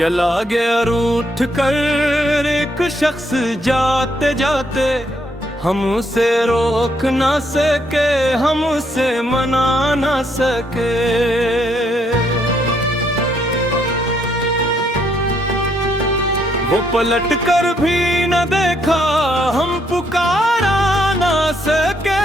चला गया रूठ कर एक शख्स जाते जाते, हमसे रोक ना सके, हमसे मना ना सके। वो पलट कर भी न देखा, हम पुकारा ना सके।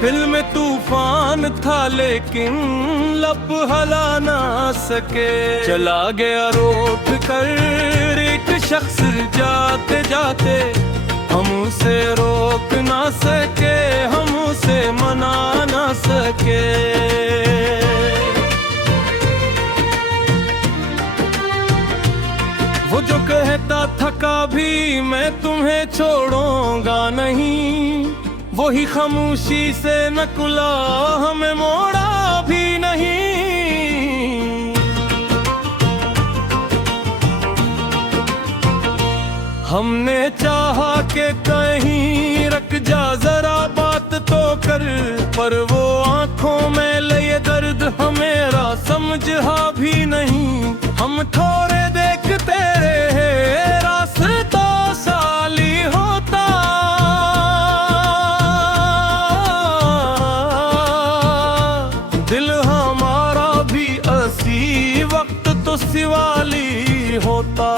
दिल में तूफान था लेकिन लब हला ना सके। चला गया रोक कर एक शख्स जाते जाते, हमसे रोक ना सके, हमसे मना ना सके। वो जो कहता था कभी मैं तुम्हें छोड़ूंगा नहीं, वही खामोशी से नकुला हमें मोड़ा भी नहीं। हमने चाहा कि कहीं रख जा जरा बात तो कर, पर वो आंखों में लये दर्द हमेरा समझा भी नहीं। हम थोड़े देखते रहे रास्ता साली होता, दिल हमारा भी असी वक्त तो सिवाली होता।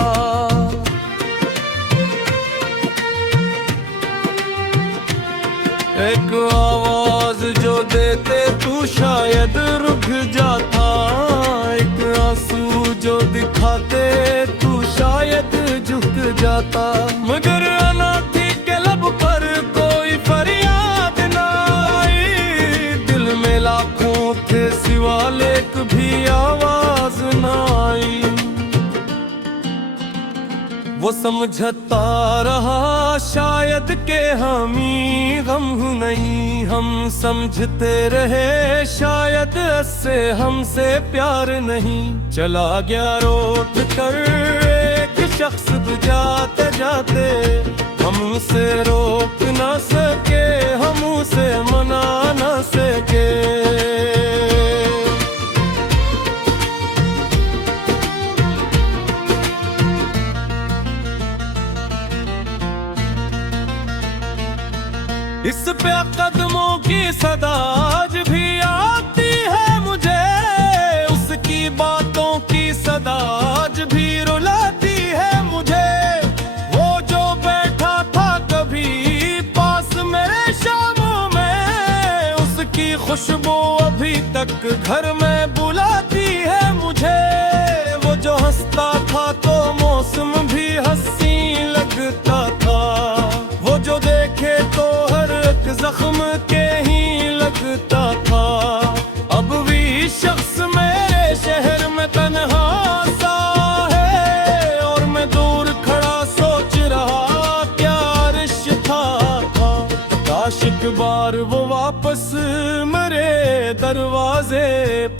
एक आवाज जो देते तू शायद रुक जाता, एक आंसू जो दिखाते तू शायद झुक जाता। मगर अनाथी के लब पर कोई फरियाद ना आई, दिल में लाखों थे सिवा एक भी आवाज ना आई। वो समझता रहा शायद के हम ही गम नहीं, हम समझते रहे शायद से हमसे प्यार नहीं। चला गया रोक कर एक शख्स जाते जाते, हमसे रोक ना सके, हमसे मना ना सके। इस पे कदमों की सदा आज भी आती है मुझे, उसकी बातों की सदा आज भी रुलाती है मुझे। वो जो बैठा था कभी पास मेरे शामों में, उसकी खुशबू अभी तक घर में बुलाती है मुझे। वो जो हंसता था तो मौसम भी हंसी लगता था, वो जो देखे तो जख्म के ही लगता था। अब भी शख्स मेरे शहर में तन्हा सा है, और मैं दूर खड़ा सोच रहा क्या रिश्ता था। काश एक बार वो वापस मेरे दरवाजे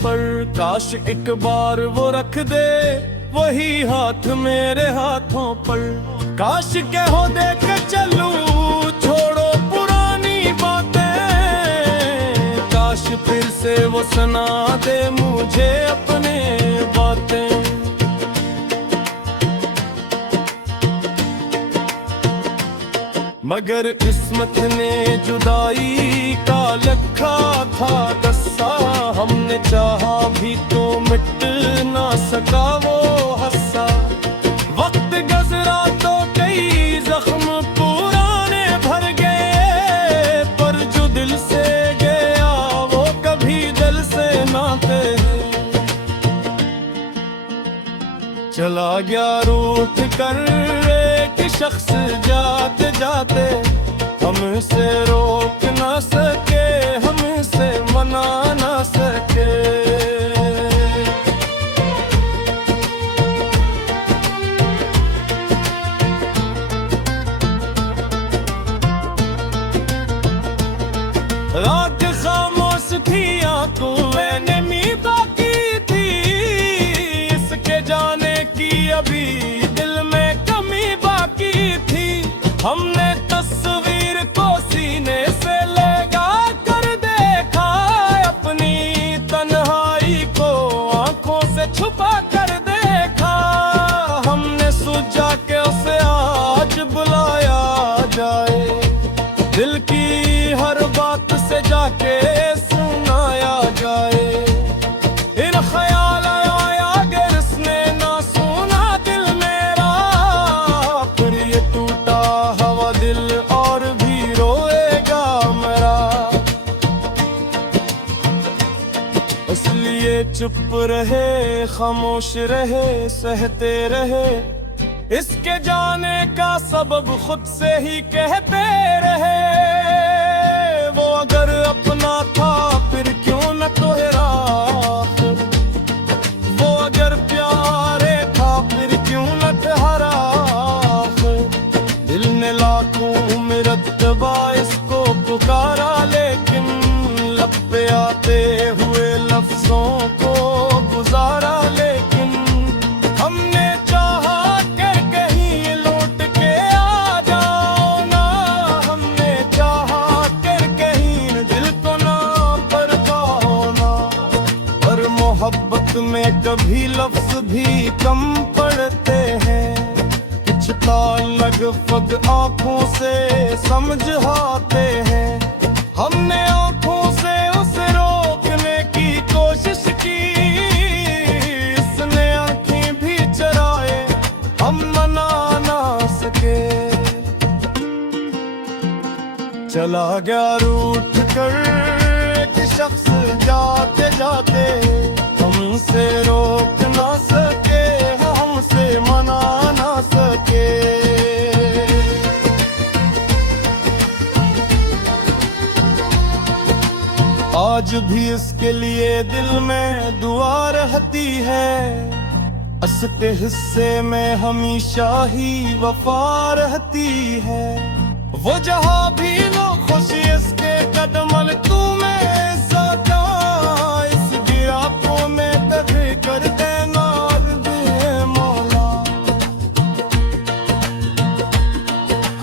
पर, काश एक बार वो रख दे वही हाथ मेरे हाथों पर। काश के हो दे के चलूं छोड़ो फिर से वो सुना दे मुझे अपने बातें। मगर किस्मत ने जुदाई का लिखा था कस्सा, हमने चाहा भी तो मिट ना सका वो हस्सा। वक्त गुजरा तो कई जख्म पुराने भर गए, पर जो दिल से चला गया रूठ कर एक शख्स जाते जाते, हमसे रोक ना सके, हमसे मना ना सके। रात खामोश थी आंखों मैंने मी बाकी थी, इसके जाने की अभी दिल में कमी बाकी थी। हमने तस्वीर को सीने से लगा कर देखा, अपनी चुप रहे, खामोश रहे, सहते रहे, इसके जाने का सबब खुद से ही कहते रहे। वो अगर अपना था फिर क्यों न तोहरा, वो अगर प्यारे था फिर क्यों न ठहरा। दिल ने लाखों मरतबा इसको पुकारा, लेकिन लब पे आते हुए लफ्जों को गुजारा। लेकिन हमने चाहा कर कहीं लौट के आ जाओ ना, हमने चाहा कर कहीं दिल को ना पर पाओ ना। पर मोहब्बत में कभी लफ्ज भी कम पड़ते हैं, लगभग आंखों से समझ आते हैं। हमने आंखों से उसे रोकने की कोशिश की, इसने आंखें भी चराए, हम मना ना सके। चला गया रूठ कर एक शख्स जाते जाते, हमसे रोक ना सके, हमसे मना ना सके। आज भी इसके लिए दिल में दुआ रहती है, असते हिस्से में हमेशा ही वफा रहती है। वो जहां भी लो खुशी इसके कदमल तुम्हें सका, इस गिरापों में तभी कर देना दे मौला।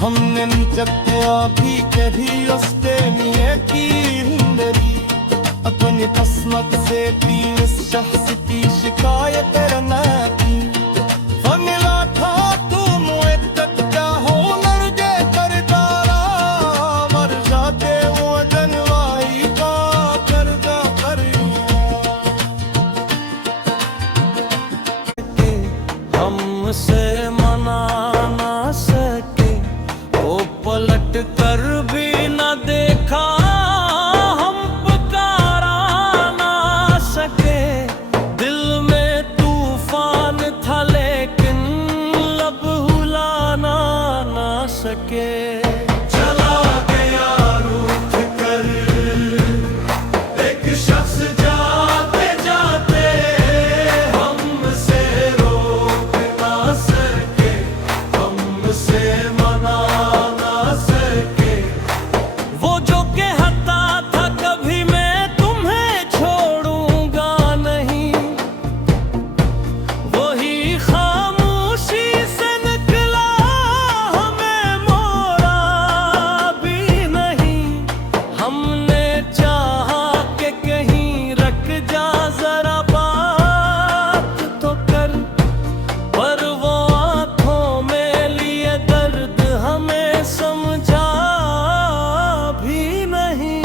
हमने निचत्या भी कभी उसते मिये की हिंदरी, अपनी किस्मत से भी इस शख्स की शिकायत करना की। फमिला था तुम तक क्या हो नरगे करदारा, मर जाते वो जनवाई का करदा करिया। हमसे मना ना सके, वो पलट कर भी न देखा, चला गया रूठ कर एक शख्स जाते जाते, हमसे रोक ना सके, हमसे मना ना सके। वो जो कहता था कभी मैं तुम्हें छोड़ूंगा नहीं, वही खामोशी से निकला, हमने चाहा कि कहीं रख जा जरा बात तो कर। पर वो आंखों में लिए दर्द हमें समझा भी नहीं।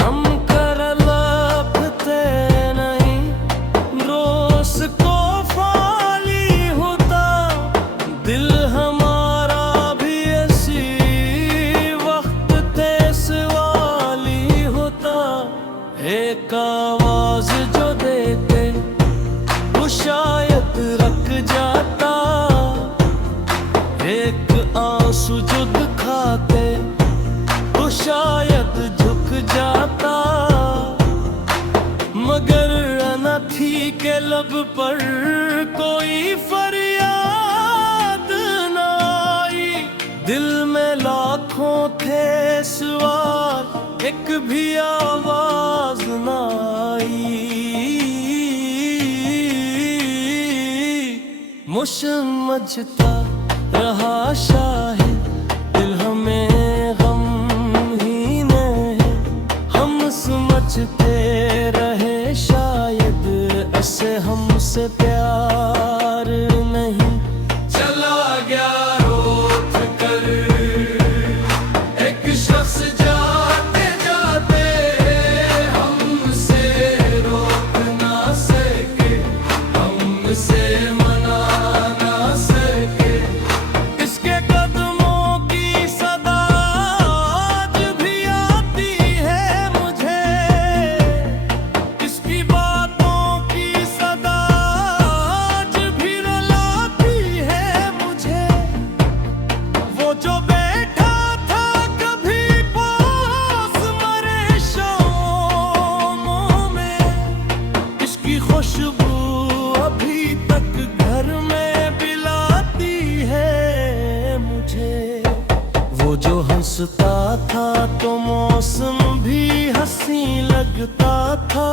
हम कर लपते नहीं, रोज को फाली होता, दिल हमारा भी ऐसी वक्त तेस एक आवाज जो देते वो शायद रख जाता, एक आंसू जो दिखाते वो शायद झुक जाता। मगर न थी के लब पर कोई फरियाद न आई, दिल में लाखों थे सवाल, एक भी आवाज न आई। मुझमचता रहा शायद दिल हमें गम ही ने, हम समझते रहे शायद ऐसे हमसे प्यार नहीं। चला गया रूठ कर एक शख्स जाते जाते, हमसे रोक ना सके, हमसे मना ना सके। इसके कदमों की सदा आज भी आती है मुझे, इसकी बातों की में पिलाती है मुझे। वो जो हंसता था तो मौसम भी हंसी लगता था।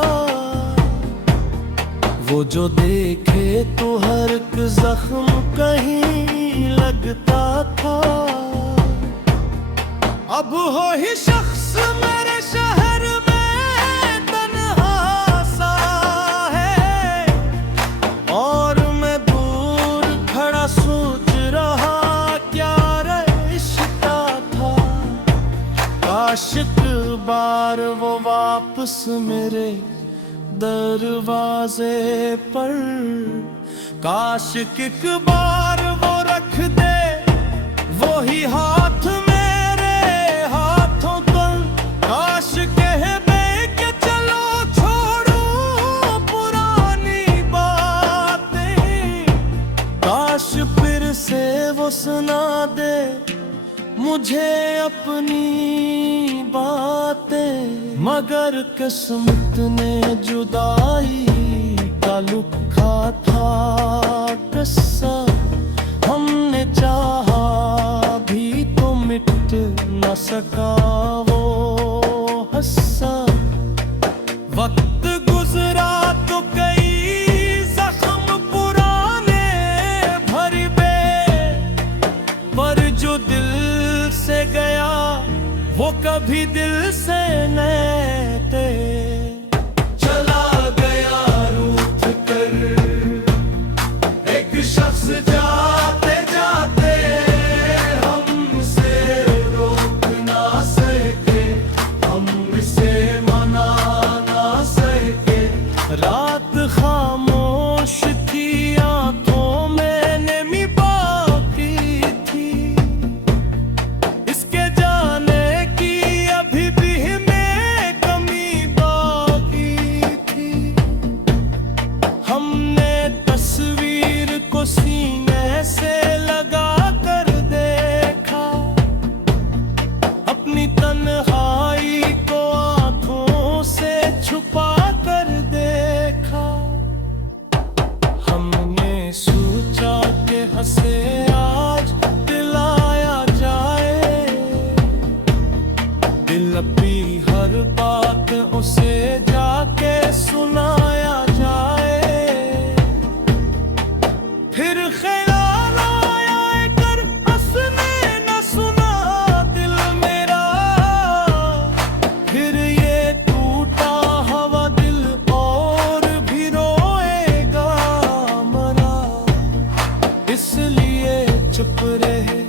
वो जो देखे तो हर एक जख्म कहीं लगता था। अब हो ही शख्स मेरे शहर में तन्हा सा है, और मैं दूर खड़ा सोच रहा क्या रिश्ता था। काश एक बार वो वापस मेरे दरवाजे पर, काश एक बार वो रख दे वो ही हाथ मेरे हाथों पर। काश कह दे कि चलो छोड़ो पुरानी बातें। काश फिर से वो सुना दे मुझे अपनी बातें। मगर किस्मत ने जुदाई का लिखा था किस्सा। हमने चाहा भी तो मिट न सका वो हस्सा। वक्त गुजरा तो कई जख्म पुराने भर गए, पर जो दिल से गया वो कभी दिल से नहीं थे। चला गया रूठ कर एक शख्स जाते जाते, हमसे रोक ना सके, हमसे मना ना सके। रात खामोश थी, आंखों में नमी बाकी थी। इसके जाने की अभी भी में कमी बाकी थी। हमने तस्वीर को सीने से लगा कर देखा, अपनी तन्हाई को आंखों से छुपा कर देखा। हमने सोचा कि हंसे आज दिलाया जाए, दिल अपनी हर बात उसे जाके सुनाया जाए। फिर ख्याल आया कर हंसने न सुना दिल मेरा। फिर ये टूटा हवा दिल और भी रोएगा मरा। इसलिए चुप रहे,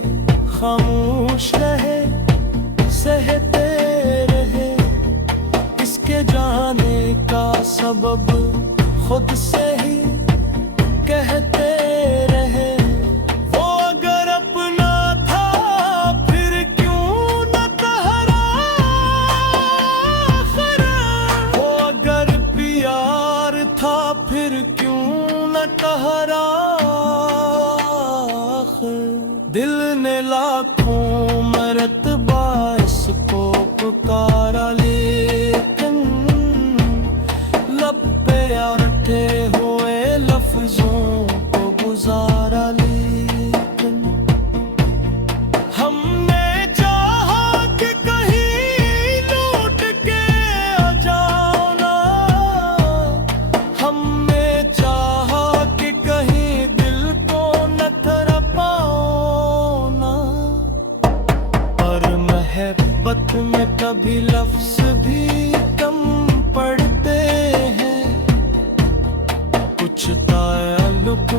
खामोश रहे, सहते रहे। इसके जाने का सबब खुद से ही कहते रहे। वो अगर अपना था फिर क्यों न ठहरा आखिर। वो अगर प्यार था फिर क्यों न ठहरा आखिर। दिल ने लाखों मरतबा इसको पुकारा, लेकिन लब पे अटके हुए लफ्जों को गुजारा। लेकिन हमने चाहा कि कहीं लौट के आ जाओ ना। हमने चाहा कि कहीं दिल को न तरपाओ ना। पर मोहब्बत में कभी लफ्ज भी कम पड़ते हैं, कुछ ताल्लुक